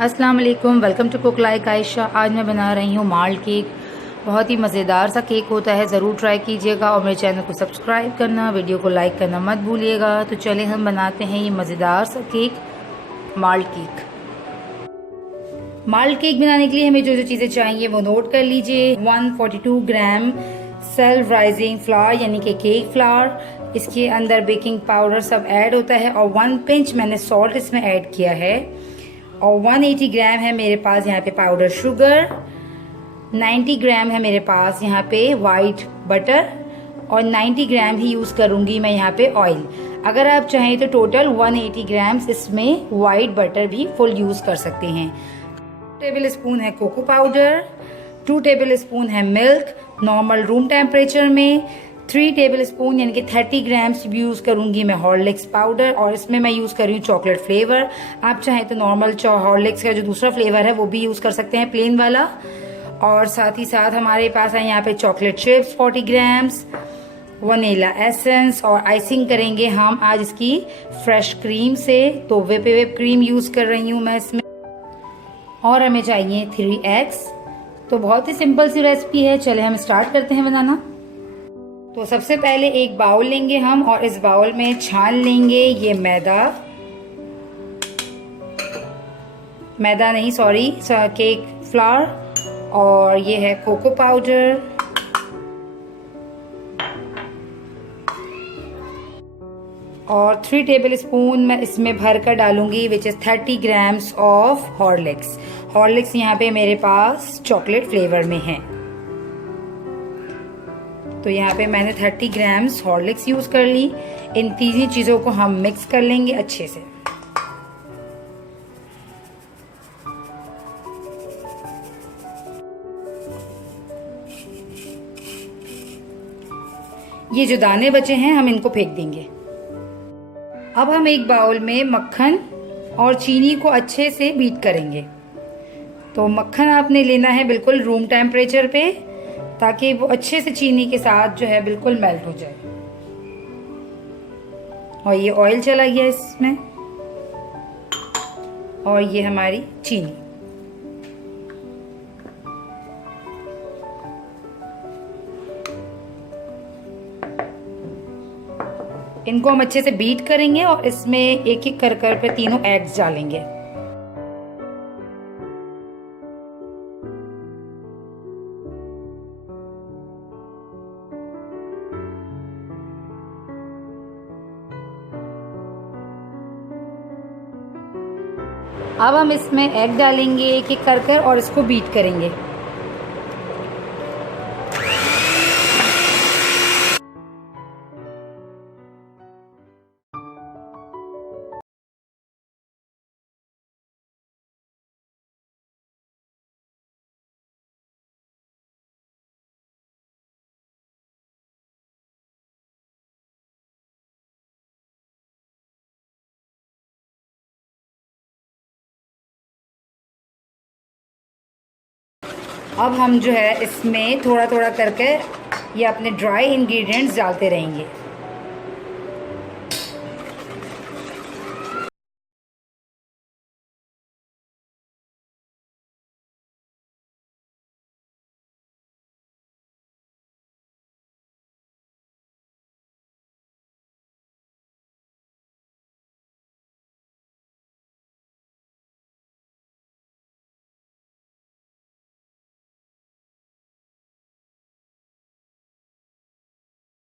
अस्सलाम वालेकुम, welcome to cook like Ayesha. आज मैं बना रही हूँ माल्ट केक। बहुत ही मज़ेदार सा केक होता है, ज़रूर ट्राई कीजिएगा और मेरे चैनल को सब्सक्राइब करना, वीडियो को लाइक करना मत भूलिएगा। तो चले हम बनाते हैं ये मज़ेदार सा cake, malt cake. Malt cake बनाने के लिए हमें जो जो चीज़ें चाहिए वो नोट कर लीजिए। 142 ग्राम सेल्फ राइजिंग फ्लावर यानी कि केक फ्लावर, इसके अंदर बेकिंग पाउडर सब ऐड होता है और 1 पिंच मैंने सॉल्ट इसमें ऐड किया है। और 180 ग्राम है मेरे पास यहाँ पे पाउडर शुगर, 90 ग्राम है मेरे पास यहाँ पे वाइट बटर और 90 ग्राम ही यूज़ करूँगी मैं यहाँ पे ऑयल। अगर आप चाहें तो टोटल 180 ग्राम्स इसमें वाइट बटर भी फुल यूज़ कर सकते हैं। 2 टेबल स्पून है कोको पाउडर, 2 टेबल स्पून है मिल्क नॉर्मल रूम टेम्परेचर में, 3 टेबल स्पून यानी कि 30 ग्राम्स यूज़ करूंगी मैं हॉर्लिक्स पाउडर और इसमें मैं यूज़ कर रही हूँ चॉकलेट फ्लेवर। आप चाहें तो नॉर्मल हॉर्लिक्स का जो दूसरा फ्लेवर है वो भी यूज़ कर सकते हैं, प्लेन वाला। और साथ ही साथ हमारे पास है यहाँ पे chocolate chips 40 grams, vanilla essence और आइसिंग करेंगे हम आज इसकी फ्रेश क्रीम से, तो whip क्रीम यूज़ कर रही हूँ मैं इसमें। और हमें चाहिए 3 एग्स। तो बहुत ही सिंपल सी रेसिपी है, चले हम स्टार्ट करते हैं बनाना। तो सबसे पहले एक बाउल लेंगे हम और इस बाउल में छान लेंगे ये मैदा नहीं सॉरी केक फ्लावर, और ये है कोको पाउडर और 3 टेबल स्पून मैं इसमें भर कर डालूंगी which is 30 grams of Horlicks. Horlicks यहाँ पे मेरे पास चॉकलेट फ्लेवर में है, तो यहाँ पे मैंने 30 ग्राम्स हॉर्लिक्स यूज कर ली। इन तीनों चीजों को हम मिक्स कर लेंगे अच्छे से। ये जो दाने बचे हैं हम इनको फेंक देंगे। अब हम एक बाउल में मक्खन और चीनी को अच्छे से बीट करेंगे। तो मक्खन आपने लेना है बिल्कुल रूम टेम्परेचर पे, ताकि वो अच्छे से चीनी के साथ जो है बिल्कुल मेल्ट हो जाए। और ये ऑयल चला गया इसमें और ये हमारी चीनी। इनको हम अच्छे से बीट करेंगे और इसमें एक एक कर पे तीनों एग्स डालेंगे। अब हम इसमें एग डालेंगे एक एक कर और इसको बीट करेंगे। अब हम जो है इसमें थोड़ा थोड़ा करके ये अपने ड्राई इंग्रेडिएंट्स डालते रहेंगे।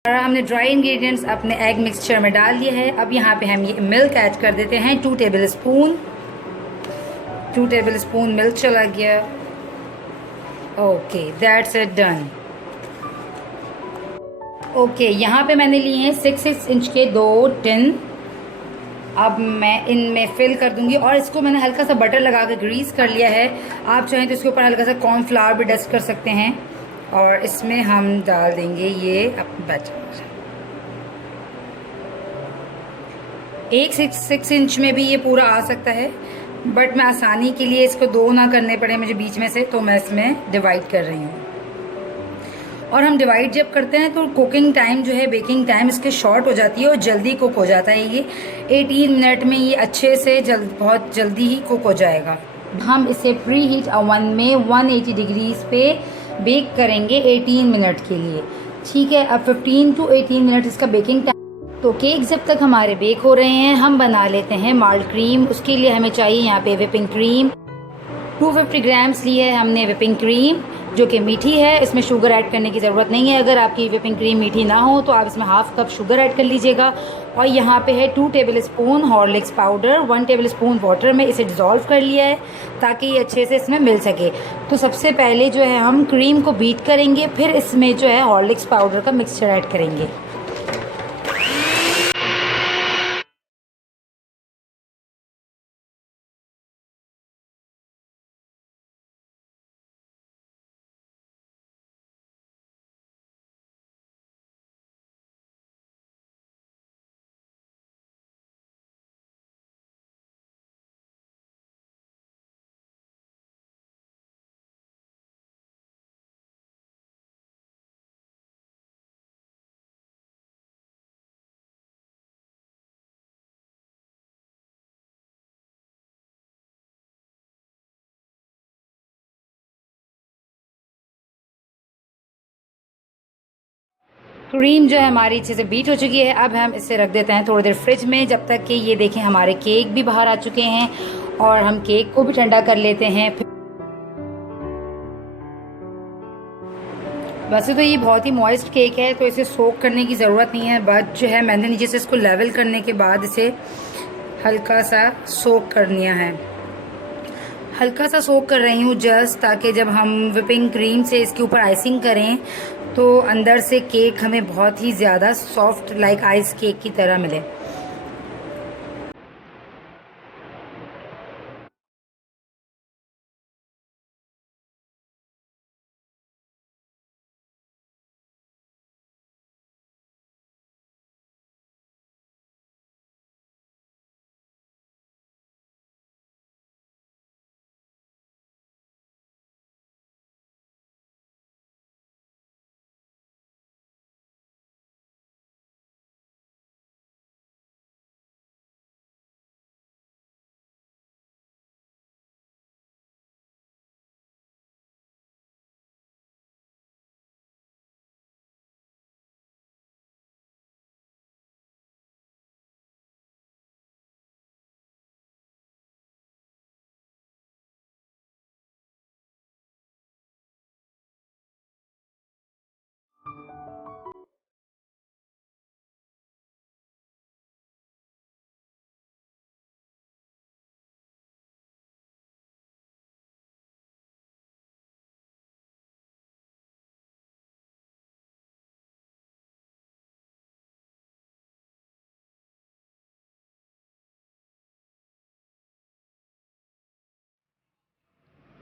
और हमने ड्राई इंग्रेडिएंट्स अपने एग मिक्सचर में डाल दिए है। अब यहाँ पे हम ये मिल्क ऐड कर देते हैं 2 table spoon. 2 table spoon milk चला गया। Okay that's it done. Okay यहाँ पे मैंने लिए हैं 6 इंच के 2 टिन। अब मैं इनमें फिल कर दूंगी और इसको मैंने हल्का सा बटर लगा के ग्रीस कर लिया है। आप चाहें तो इसके ऊपर हल्का सा कॉर्नफ्लावर भी डस्ट कर सकते हैं। और इसमें हम डाल देंगे ये बटर। 6 इंच में भी ये पूरा आ सकता है, बट मैं आसानी के लिए इसको 2 ना करने पड़े मुझे बीच में से, तो मैं इसमें डिवाइड कर रही हूँ। और हम डिवाइड जब करते हैं तो कुकिंग टाइम जो है, बेकिंग टाइम इसके शॉर्ट हो जाती है और जल्दी कुक हो जाता है। ये 18 मिनट में ये अच्छे से बहुत जल्दी ही कुक हो जाएगा। हम इसे प्री हीट ओवन में 180 डिग्रीज पे बेक करेंगे 18 मिनट के लिए। ठीक है, अब 15 टू 18 मिनट इसका बेकिंग टाइम। तो केक जब तक हमारे बेक हो रहे हैं हम बना लेते हैं माल्ट क्रीम। उसके लिए हमें चाहिए यहाँ पे व्हिपिंग क्रीम। 250 ग्राम्स ली है हमने व्हिपिंग क्रीम, जो कि मीठी है। इसमें शुगर ऐड करने की ज़रूरत नहीं है। अगर आपकी व्हिपिंग क्रीम मीठी ना हो तो आप इसमें हाफ कप शुगर ऐड कर लीजिएगा। और यहाँ पे है 2 table spoon Horlicks powder, 1 table spoon water में इसे डिज़ोल्व कर लिया है ताकि ये अच्छे से इसमें मिल सके। तो सबसे पहले जो है हम क्रीम को बीट करेंगे, फिर इसमें जो है हॉर्लिक्स पाउडर का मिक्सचर ऐड करेंगे। क्रीम जो है हमारी अच्छे से बीट हो चुकी है। अब हम इसे रख देते हैं थोड़ी देर फ्रिज में, जब तक कि ये देखें हमारे केक भी बाहर आ चुके हैं। और हम केक को भी ठंडा कर लेते हैं। वैसे तो ये बहुत ही मॉइस्ट केक है तो इसे सोक करने की ज़रूरत नहीं है, बट जो है मैंने नीचे से इसको लेवल करने के बाद इसे हल्का सा सोक कर लिया है। हल्का सा सोक कर रही हूँ जस्ट, ताकि जब हम व्हिपिंग क्रीम से इसके ऊपर आइसिंग करें तो अंदर से केक हमें बहुत ही ज़्यादा सॉफ्ट लाइक आइस केक की तरह मिले।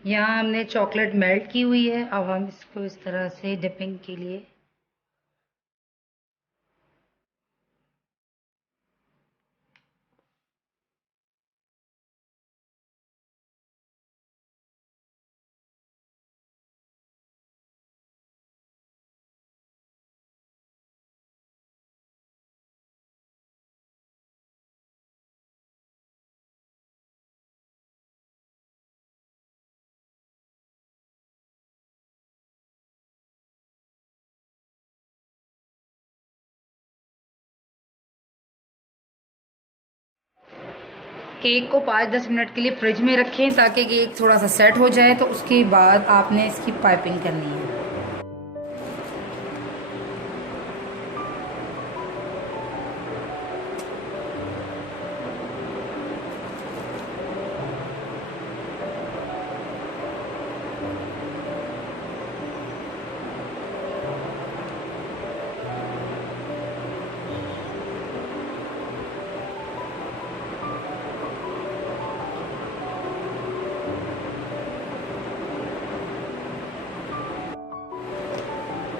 यहाँ हमने चॉकलेट मेल्ट की हुई है। अब हम इसको इस तरह से डिपिंग के लिए केक को 5-10 मिनट के लिए फ्रिज में रखें ताकि केक थोड़ा सा सेट हो जाए। तो उसके बाद आपने इसकी पाइपिंग करनी है।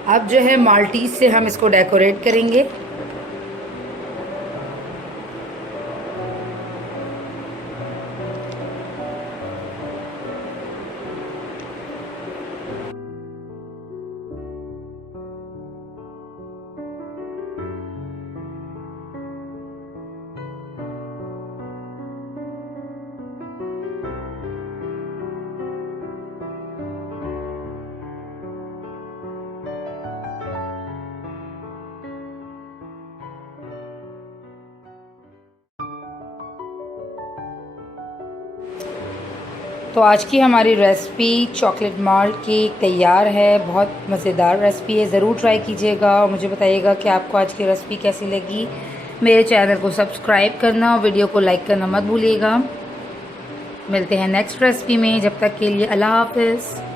अब जो है माल्टीज से हम इसको डेकोरेट करेंगे। तो आज की हमारी रेसिपी चॉकलेट माल्ट केक तैयार है। बहुत मज़ेदार रेसिपी है, ज़रूर ट्राई कीजिएगा और मुझे बताइएगा कि आपको आज की रेसिपी कैसी लगी। मेरे चैनल को सब्सक्राइब करना और वीडियो को लाइक करना मत भूलिएगा। मिलते हैं नेक्स्ट रेसिपी में, जब तक के लिए अल्लाह हाफ़िज़।